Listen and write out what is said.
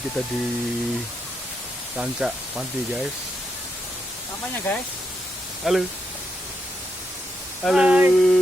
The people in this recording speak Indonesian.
kita di Rancak Panti guys. Apanya guys? Halo. Halo. Hai.